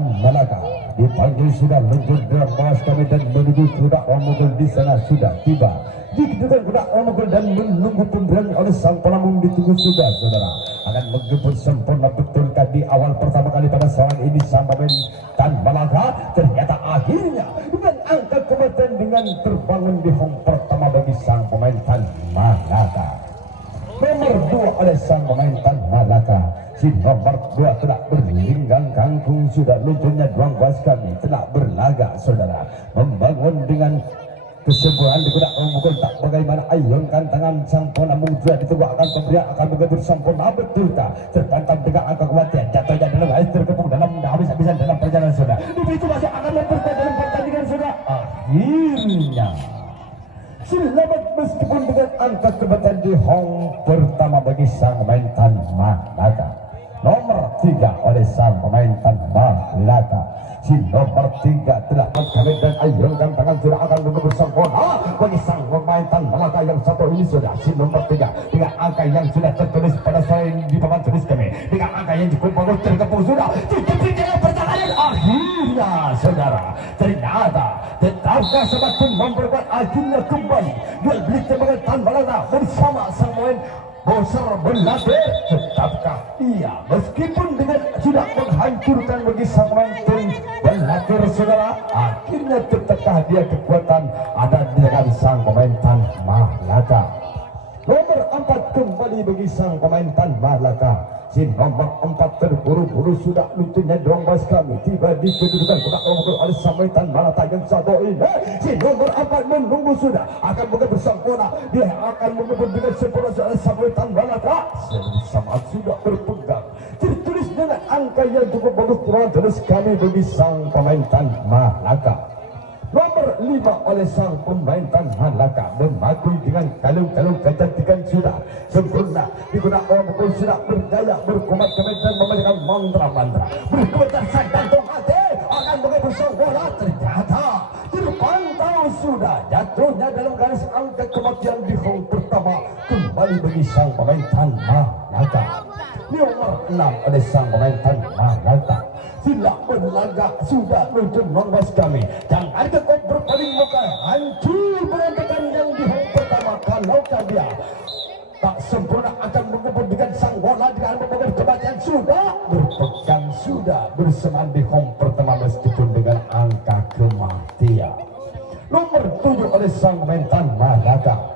Tan Malaka dipanggil sudah menjadi mas kami dan menuju kuda Omogol di sana sudah tiba di kedudukan kuda Omogol dan menunggu pemberian oleh sang penamung ditunggu sudah saudara akan menggempur sempurna betulkah di awal pertama kali pada serangan ini sang pemain Tan Malaka ternyata akhirnya dengan angka kematian dengan terbangun di home pertama bagi sang pemain Tan Malaka. Nomor 2 oleh sang pemain Tan Malaka. Si nomor 2 telah berlinggang kangkung sudah luncurnya Duang Bas kami telah berlaga saudara membangun dengan kesempurnaan di kuda Omogol tak bagaimana ayunkan tangan sang penamung sudah ditunggu akan pemberian akan mengatur sempurna betulkah tertantang dengan angka kematian jatuhnya dalam air terkepung dalam habis-habisan dalam perjalanan sudah begitu masih akan memperkuat dalam pertandingan sudah akhirnya selamat meskipun dengan angka kematian di home pertama bagi sang pemain Tan Malaka. Nomor 3 oleh sang pemain Tan Malaka. Si nomor 3 telah kami dan ayunkan tangan sudah akan mengebur sempurna bagi sang pemain Tan Malaka yang satu ini sudah si nomor 3 dengan angka yang sudah tertulis pada saya di papan tulis kami dengan angka yang cukup bagus terkepung sudah di dalam perjalanan akhirnya saudara ternyata tetapkah semakin memperkuat akhirnya kembali duel beli tembakan Tan Malaka bersama sang pemain Bosar berlatih tetapkah iya meskipun dengan sudah menghancurkan bagi sang pemain berlatih saudara akhirnya tetapkah dia kekuatan ada di dekat sang pemain Tan Malaka. Nomor 4 kembali bagi sang pemain Tan Malaka. Si nomor 4 terburu-buru sudah lucunya Duang Bas kami tiba di kedudukan kuda Omogol oleh sang pemain Tan Malaka yang satu ini. Si nomor 4 menunggu sudah akan bekerja bersempurna dia akan mengebut dengan sempurna oleh sang pemain Tan Malaka sama sudah berpegang tertulis dengan angka yang cukup bagus terus kami bagi sang pemain Tan Malaka. Nomor 5 oleh sang pemain Tan Malaka memakui dengan kalung-kalung kecantikan sudah sempurna di kuda Omogol sudah berdaya berkumat kemet dan memainkan mantra-mantra berkuatan santantung hati akan begitu bola ternyata terpantau sudah jatuhnya dalam garis angka kematian di home pertama kembali bagi sang pemain Tan Malaka. Nomor 6 oleh sang pemain Tan Malaka sila berlagak sudah luncur nonbas kami jangan kau berpaling muka hancur berantakan yang di home pertama kalau dia tak sempurna akan mengebut dengan sang bola dengan membawa kematian sudah berpegang sudah berseman di home pertama meskipun dengan angka kematian. Nomor 7 oleh sang pemain Tan Malaka.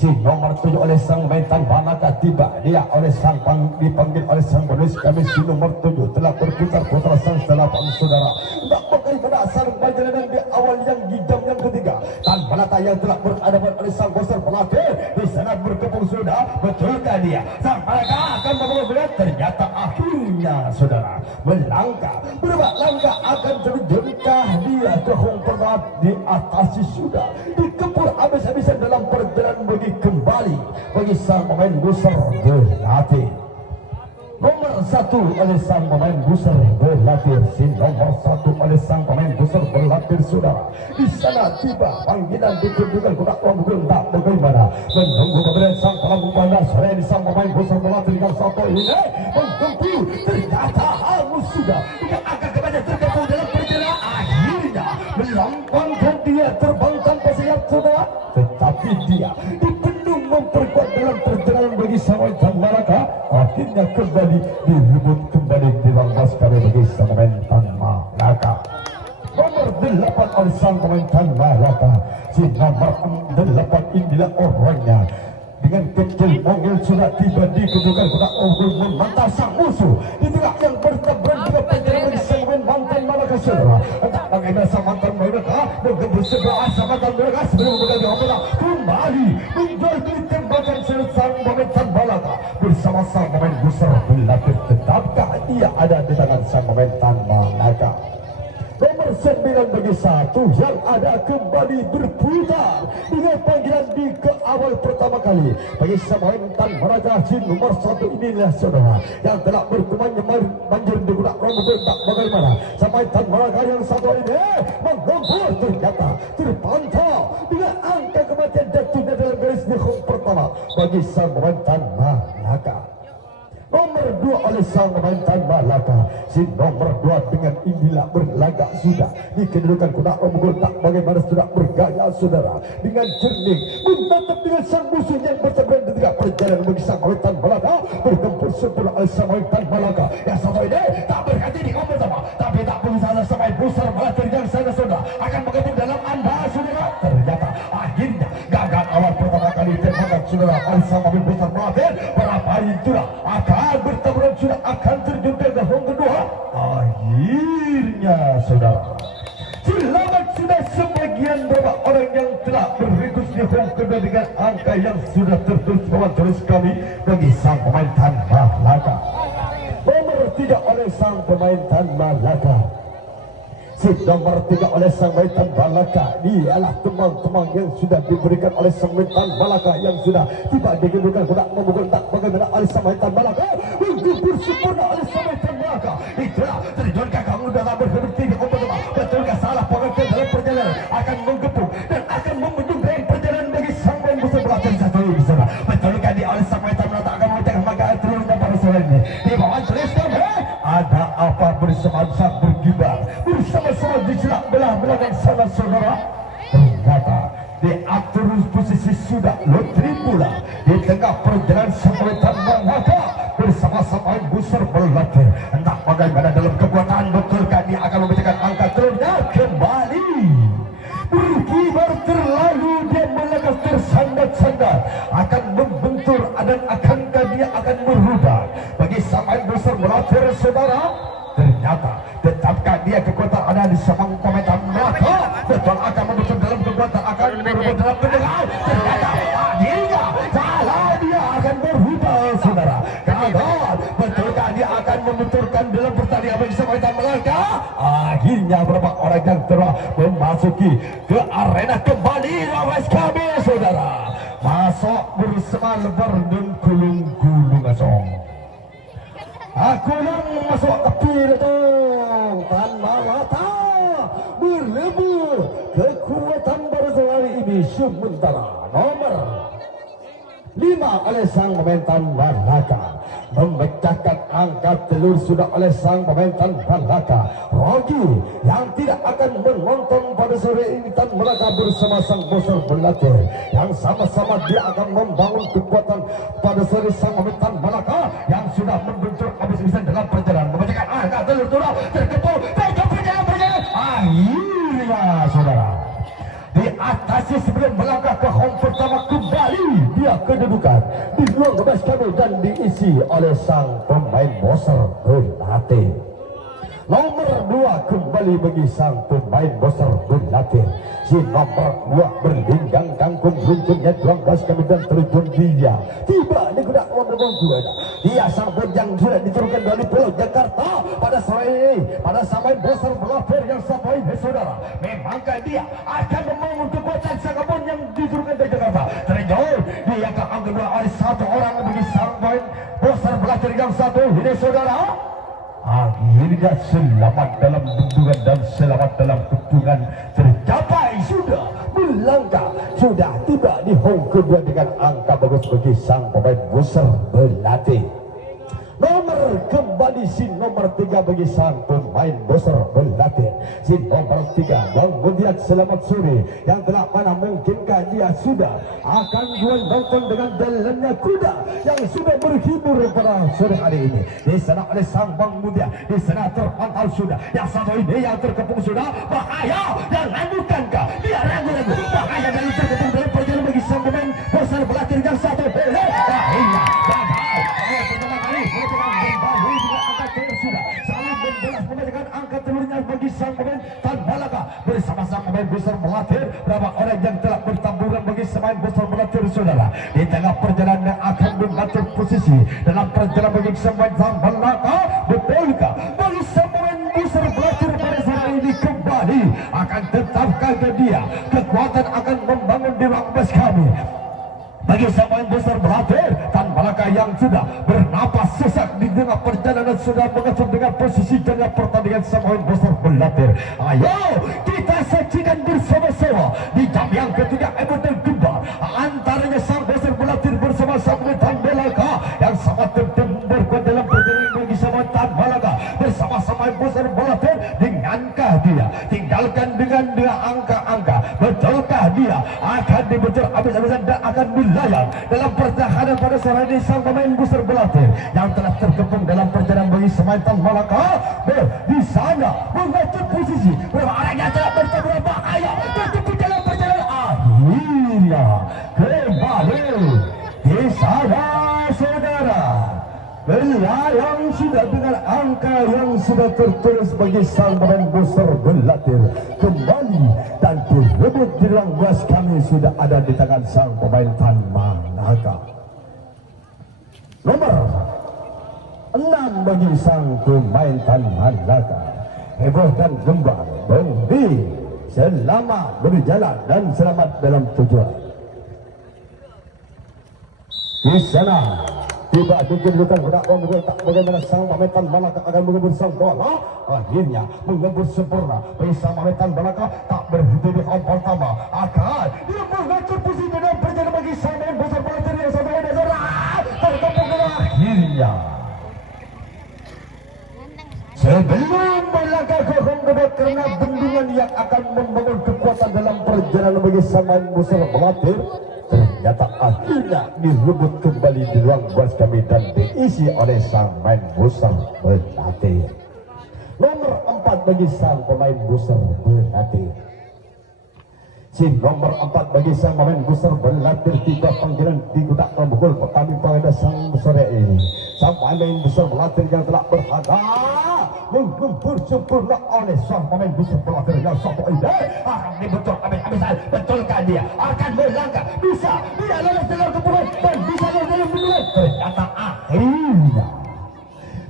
Si nomor 7 oleh sang pemain Tan Malaka tiba dia oleh sang dipanggil oleh sang bonus kami si nomor 7 telah berputar-putar sang selapan saudara tak pakai pada sarung perjalanan di awal yang gidam yang ketiga Tan Malaka yang telah berhadapan oleh sang bosar pelatih di sana berkepung sudah betulkah dia sang Malaka akan membawa bola ternyata akhirnya saudara melangkah berapa langkah akan terjengkah dia ke home pertama diatasi sudah dikepur habis-habisan dalam perjalanan bagi kembali bagi sang pemain Bosar berlatih. Nomor 1 oleh sang pemain Bosar berlatih si nomor 1 oleh sang pemain Bosar berlatih saudara di sana tiba panggilan dikedudukan kuda Omogol tak bagaimana menunggu pemberian sang pelambung bandar sore di sang pemain Bosar berlatih dengan satu ini menggempur ternyata hangus sudah dengan angka kebanyakan tergabung dalam perjalanan akhirnya melambangkan dia terbang tanpa sayap saudara tetapi dia dipendung memperkuat dalam perjalanan bagi sang Tan Malaka akhirnya kembali direbut kembali di langkas kami bagi sang Tan Malaka. Nomor 8 oleh sang pemain Tan Malaka si nomor 8 inilah orangnya dengan kecil mongil sudah tiba di kedudukan kuda Omogol memantau sang musuh di tengah yang bertabrakan dengan perjalanan sang Tan Malaka saudara entah bagaimana sang Tan Malaka menggembus sebelah sang Tan Malaka sebelum berganti bola kembali menjual tembakan sang pemain Tan Malaka bersama sang pemain Bosar berlatih tetapkah ia ada di tangan sang pemain Tan Malaka. Nomor 9 bagi 1 yang ada kembali berputar dengan panggilan di ke awal pertama kali bagi sang Tan Malaka si nomor 1 inilah saudara yang telah berkumanya banjir di kuda Omogol tak bagaimana sampai Tan Malaka yang satu ini menggempur ternyata terpantau dengan angka kematian jatuhnya dalam garis di home pertama bagi sang Tan Malaka. Nomor 2 oleh sang pemain Tan Malaka. Si nomor 2 dengan inilah berlagak sudah di kedudukan kuda Omgol, tak bagaimana sudah bergaya saudara dengan jernih menatap dengan sang musuh yang berseberangan di tengah perjalanan bagi sang pemain Tan Malaka. Bertempur sempurna oleh sang pemain Tan Malaka yang satu ini tak berhenti di kompet sama, tapi tak berusaha sampai besar Melati yang sana saudara akan bergabung dalam anda saudara. Ternyata akhirnya gagal awal pertama kali tembakan saudara oleh sang pemain besar Melati. Berapa itu akan bertaburan sudah akan terjun ke gahong kedua. Akhirnya saudara selamat sudah sebagian beberapa orang yang telah berikus di gahong kedua dengan angka yang sudah tertulis kawan terus kami bagi sang pemain Tan Malaka. Nomor 3 oleh sang pemain Tan Malaka. Si nomor 3 oleh sang pemain Tan Malaka ialah teman-teman yang sudah diberikan oleh sang pemain Tan Malaka yang sudah tiba di kedudukan kuda memukul tak bagaimana oleh sang pemain Tan Malaka menggubur sempurna oleh sang pemain Tan Malaka. Itulah terjun kakak muda tak berhenti di kompet. Betulkah salah pengertian dalam perjalanan akan menggepung dan akan memendung perjalanan bagi sang pemain besar belakang satu di sana. Betulkah dia oleh sang pemain Tan Malaka akan memecahkan magaan telurnya pada sore ini di bawah tulis kami ada apa bersama-sama bergibar bersama-sama di celak belah belakang sana saudara. Ternyata diatur posisi sudah lotri pula di tengah perjalanan sampai Tan Malaka bersama-sama besar berlatih entah bagaimana dalam kekuatan. Betulkah dia akan memecahkan angka telurnya kembali berkibar terlalu dia melegas tersandat-sandat akan membentur dan akankah dia akan merubah bagi sampai besar berlatih saudara. Ternyata tetapkah dia kekuatan ada di samang pemain Tan Malaka. Betul akan membentur dalam kekuatan akan merubah dalam pendengar. Ternyata akhirnya salah dia akan berubah saudara. Gagal. Betulkah dia akan membenturkan dalam pertandingan bagi sampai Tan Malaka. Akhirnya beberapa orang yang telah memasuki ke arena kembali rawas kami saudara. Masuk bersama lebar dan gulung-gulung asong. Aku yang masuk tepi datang Tan Malaka berlebur kekuatan baru hari ini sementara nomor 5 oleh sang pemain Tan Malaka memecahkan angka telur sudah oleh sang pemain Tan Malaka. Rogi yang tidak akan menonton pada sore ini Tan Malaka bersama sang bosor berlatih yang sama-sama dia akan membangun kekuatan pada sore sang pemain Tan Malaka yang sudah membentur habis-habisan dalam perjalanan memecahkan angka telur sudah terkepung perjalanan akhirnya saudara diatasi sebelum melangkah ke home pertama kembali dia kedudukan di ruang bebas kami dan diisi oleh sang pemain bosor berlatih. Nomor 2 kembali bagi sang pemain bosor berlatih. Si nomor 2 berlinggang kangkung runcungnya 12 kami dan terjun dia tiba di kuda nomor 2. Dia sang yang sudah diturunkan dari Pulau Jakarta pada sore ini pada sampai bosor berlatih yang sampai saudara. Memangkah dia akan membangun kekuatan sagapun yang diturunkan dari Jakarta. Terjun dia ke angka 2 oleh satu orang bagi sang pemain bosor berlatih yang satu ini saudara. Akhirnya selamat dalam benturan dan selamat dalam kepungan tercapai sudah melangkah sudah tiba di home kedua dengan angka bagus bagi sang pemain besar berlatih. Nomor kembali si nomor 3 bagi sang pemain besar berlatih. Si nomor 3 Bang Mundiat selamat sore yang telah mana mungkinkah dia sudah akan nonton dengan jalannya kuda yang sudah berhibur pada sore hari ini. Di sana oleh sang Bang Mundiat di sana terpantau sudah yang satu ini yang terkepung sudah bahaya dan lanjutkankah dia ragu-ragu bahaya dari terkepung dalam perjalanan bagi sang pemain besar berlatih yang satu bahaya pertama kali kembali dengan angka telur sudah saling membalas memecahkan angka telurnya bagi sang pemain Tan Malaka bersama sang pemain besar berlatih. Berapa orang yang telah bertamburan bagi pemain besar berlatih saudara di tengah perjalanan yang akan mengatur posisi dalam perjalanan bagi pemain Tan Malaka. Betulkah bagi pemain besar berlatih pada saat ini kembali akan tetapkah dia kekuatan akan membangun di ruang bebas kami bagi pemain besar berlatih Tan Malaka yang sudah bernapas sesak di tengah perjalanan sudah mengatur dengan posisi tengah pertandingan pemain besar berlatih. Ayo kita saksikan bersama-sama di jam yang ketiga emoten gembar antaranya sang besar berlatih bersama sang Tan Malaka yang sangat berkuat pemain besar Balater. Dengankah dia tinggalkan dengan angka-angka? Betulkah dia akan dibentur habis-habisan dan akan dilayang dalam pertahanan pada sore ini sang pemain besar Balater yang telah terkepung dalam perjalanan bagi Semaitan Malaka di sana mengatur posisi berapa arahnya telah bertemu bahaya tetapi dalam perjalanan akhirnya kembali di sana saudara berlayang sudah dengan angka yang sudah tertulis bagi sang pemain besar Balater kembali dan direbut di ruang bas kami sudah ada di tangan sang pemain Tan Malaka. Nomor 6 bagi sang pemain Tan Malaka. Heboh dan gembang Bongbi selama berjalan dan selamat dalam tujuan. Di sana tiba dikedudukan berdakwah mengubur tak bagaimana sang pemain Tan Malaka akan mengubur sang bola. Akhirnya mengubur sempurna bagi sang pemain Tan Malaka tak berhenti di awal pertama akan dia mengatur posisi dalam perjalanan bagi sang pemain besar Balater yang sampai dasar terkepung akhirnya. Sebelum melangkah ke Hongkong karena bendungan yang akan membangun kekuatan dalam perjalanan bagi sang pemain besar Balater, ternyata akhirnya direbut kembali di ruang bas kami dan diisi oleh sang pemain besar Balater. Nomor 4 bagi sang pemain besar Balater. Si nomor 4 bagi sang pemain besar Balater tiba panggilan digunakan memukul kami pada sang sore ini. Sang pemain besar Balater yang telah berharga menggempur sempurna oleh sang pemain besar Balater yang satu ini akan dibentur habis-habisan. Betulkah dia akan melangkah bisa dia lolos dalam kepungan dan bisa lolos dalam bendungan? Ternyata akhirnya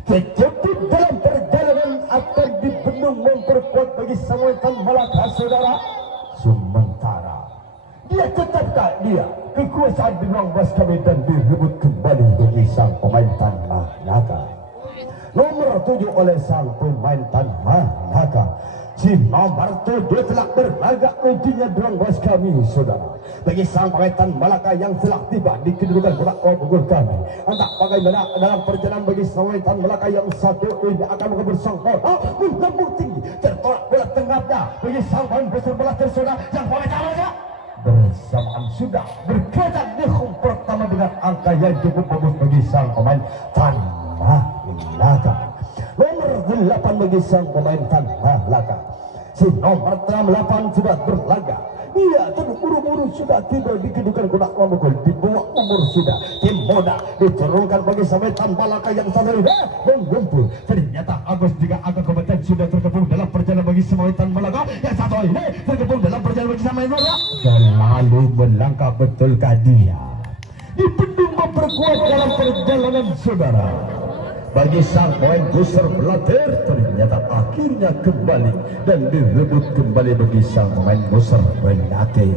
kejepit dalam perjalanan akan dibendung memperkuat bagi sang pemain Tan Malaka saudara. Sementara dia tetapkan dia kekuasaan di ruang bas kami dan direbut kembali bagi sang pemain Tan Malaka. Nomor 7 oleh sang pemain Tan Malaka. Si nomor 7 telah berlagak nantinya di ruang bas kami saudara. Bagi sang pemain Tan Malaka yang telah tiba di kedudukan berdakwah pukul kami. Entah bagaimana dalam perjalanan bagi sang pemain Tan Malaka yang satu ini akan mengubur sang bola menggembur tinggi tertolak bola tengahnya bagi sang pemain besar Balater saudara yang pemain Tan Malaka bersamaan sudah berkaitan di home pertama dengan angka yang cukup bagus bagi sang pemain Tan Malaka. Nomor 8 bagi sang pemain Tan Malaka. Si nomor 8 sudah berlaga. Dia terburu-buru sudah tiba di kedudukan kuda memukul di bawah umur sudah tim muda diturunkan bagi sampai Tan Malaka yang satu ini menggempur. Ternyata Agus juga agak kompeten sudah terkepung dalam perjalanan bagi sampai Tan Malaka yang satu ini terkepung dalam perjalanan bagi sampai Malaka dan lalu melangkah. Betulkah dia dibendung memperkuat dalam perjalanan saudara bagi sang pemain besar Balater? Ternyata akhirnya kembali dan direbut kembali bagi sang pemain besar Balater.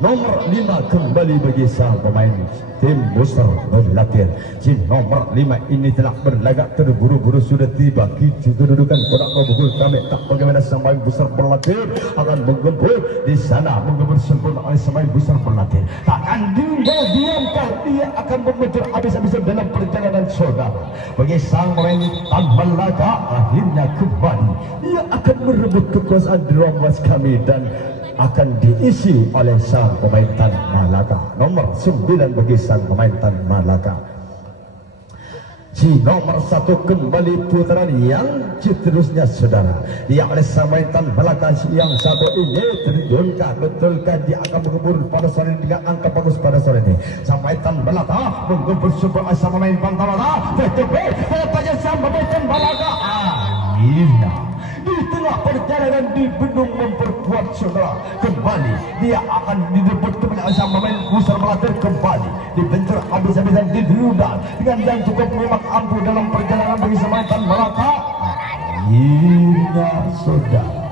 Nomor 5 kembali bagi sang pemain tim besar Balater. Si nomor 5 ini telah berlagak terburu-buru sudah tiba di kedudukan kodak memukul kami tak bagaimana sang pemain besar Balater akan menggempur di sana menggempur sempurna oleh sang pemain besar Balater. Takkan diamkan dia akan mengejar habis-habisan dalam perjalanan saudara. Bagi sang pemain Tan Malaka akhirnya kembali ia akan merebut kekuasaan di ruang bas kami dan akan diisi oleh sang pemain Tan Malaka. Nomor 9 bagi sang pemain Tan Malaka. Si nomor 1 kembali putaran yang seterusnya saudara. Dia oleh sang pemain Tan Malaka yang satu ini terjunkan. Betulkah dia akan menggempur pada sore ini dengan angka bagus pada sore ini? Sang pemain Tan Malaka menggempur super sang pemain Tan Malaka. Tetapi pada sang pemain Tan Malaka akhirnya di tengah perjalanan di bendung memperkuat saudara kembali dia akan direbut kembali oleh sang pemain besar Balater kembali dibentur habis-habisan didudukan dengan yang cukup memang ampuh dalam perjalanan bagi sang Tan Malaka. Akhirnya saudara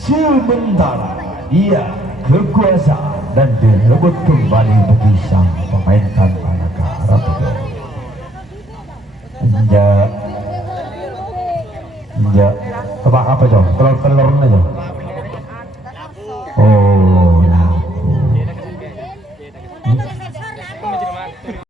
sementara dia kekuasaan dan direbut kembali bagi sang pemain Tan Malaka. Ya, apa coba telur-telurnya coba.